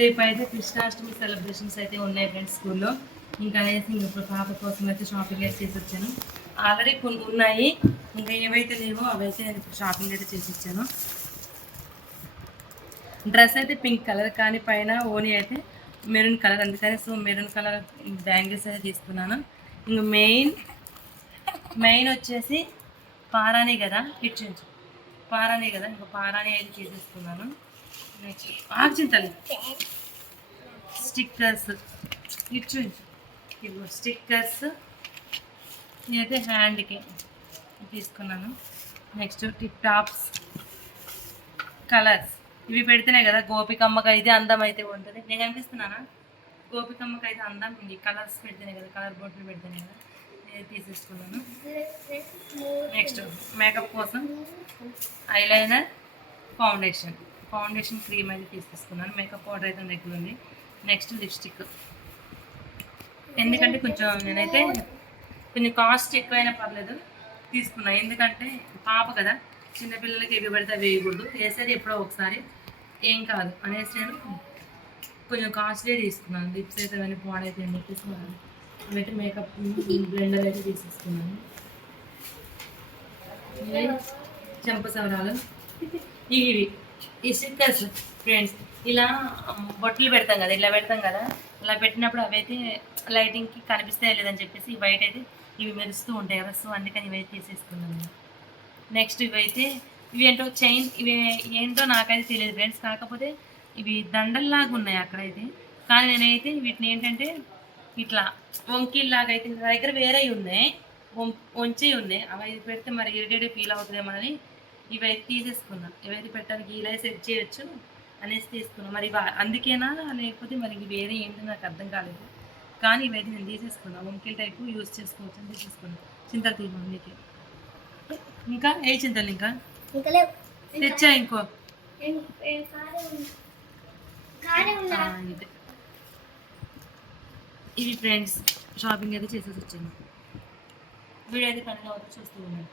రేపు అయితే కృష్ణాష్టమి సెలబ్రేషన్స్ అయితే ఉన్నాయి ఫ్రెండ్స్ స్కూల్లో. ఇంకా అనేసి ఇప్పుడు పాప కోసం అయితే షాపింగ్ అయితే చేసి వచ్చాను ఆల్రెడీ కొన్ని ఉన్నాయి. ఇంకా ఏవైతే లేవో అవైతే నేను ఇప్పుడు షాపింగ్ అయితే చేసి వచ్చాను డ్రెస్ అయితే పింక్ కలర్ కానీ పైన ఓని అయితే మెరూన్ కలర్ అందుకని సో మెరూన్ కలర్ బ్యాంగిల్స్ అయితే తీసుకున్నాను. ఇంకా మెయిన్ మెయిన్ వచ్చేసి పారాణి కదా ఇచ్చించు పారాణి కదా ఇంకా పారాణి అయితే చేసేసుకున్నాను. నెక్స్ట్ ఆర్చింతలు స్టిక్కర్స్. ఇచ్చు ఇవ్వు స్టిక్కర్స్. నేనైతే హ్యాండ్కి తీసుకున్నాను. Next tip tops. కలర్స్. ఇవి పెడితేనే కదా గోపికమ్మకి అయితే అందం అయితే ఉంటుంది. నేను కనిపిస్తున్నానా గోపికమ్మకి అయితే అందం ఉంది. కలర్స్ పెడితేనే కదా కలర్ బోట్లు పెడితేనే కదా నేను తీసేసుకున్నాను. నెక్స్ట్ మేకప్ కోసం ఐలైనర్ ఫౌండేషన్. ఫౌండేషన్ క్రీమ్ అయితే తీసుకున్నాను మేకప్ పౌడర్ అయితే దగ్గర ఉంది. Next lipstick. ఎందుకంటే కొంచెం నేనైతే కొంచెం కాస్ట్ ఎక్కువైనా పర్లేదు తీసుకున్నాను ఎందుకంటే పాప కదా చిన్నపిల్లలకి ఎవి పడితే అవి వేయకూడదు. వేసేది ఎప్పుడో ఒకసారి. ఏం కాదు అనేసి నేను కొంచెం కాస్ట్లీ తీసుకున్నాను. లిప్స్ అయితే కానీ పాడైతే అని తీసుకున్నాను అయితే మేకప్ బ్లెండర్ అయితే తీసేసుకున్నాను. చెంప సవరాలు. ఇవి. ఈ స్టిక్కర్స్ ఫ్రెండ్స్ ఇలా బొట్లు పెడతాం కదా ఇలా పెడతాం కదా ఇలా పెట్టినప్పుడు అవైతే లైటింగ్కి కనిపిస్తే లేదని చెప్పేసి బయట వైట్ అయితే ఇవి మెరుస్తూ ఉంటాయి కదా సో అందుకని ఇవైతే తీసేసుకున్నాను. నెక్స్ట్ ఇవైతే ఇవి ఏంటో చైన్ ఇవి ఏంటో నాకైతే తెలియదు ఫ్రెండ్స్ కాకపోతే ఇవి దండల్లాగా ఉన్నాయి అక్కడైతే. కానీ నేనైతే వీటిని ఏంటంటే ఇట్లా వంకీల్లాగా అయితే నా దగ్గర వేరే ఉన్నాయి వం- వంచి ఉన్నాయి. అవి అయితే పెడితే మరి ఇరిటేటివ్ ఫీల్ అవుతుందేమోనని ఇవైతే తీసేసుకున్నా. ఇవైతే పెట్టడానికి ఇలా సెట్ చేయొచ్చు అనేసి తీసుకున్నా. మరి అందుకేనా లేకపోతే మరి వేరే ఏంటో నాకు అర్థం కాలేదు. కానీ ఇవైతే నేను తీసేసుకున్నా. వంకీల్ టైపు యూస్ చేసుకోవచ్చు అని తీసేసుకున్నా. చింతలు తీయమందికి ఇంకా? ఏ చింతలు ఇంకా? తెచ్చా ఇంకో? ఇవి ఫ్రెండ్స్ షాపింగ్ అయితే చేసేసి వచ్చాను. వీడియో అయితే కనుక చూస్తూ ఉన్నాను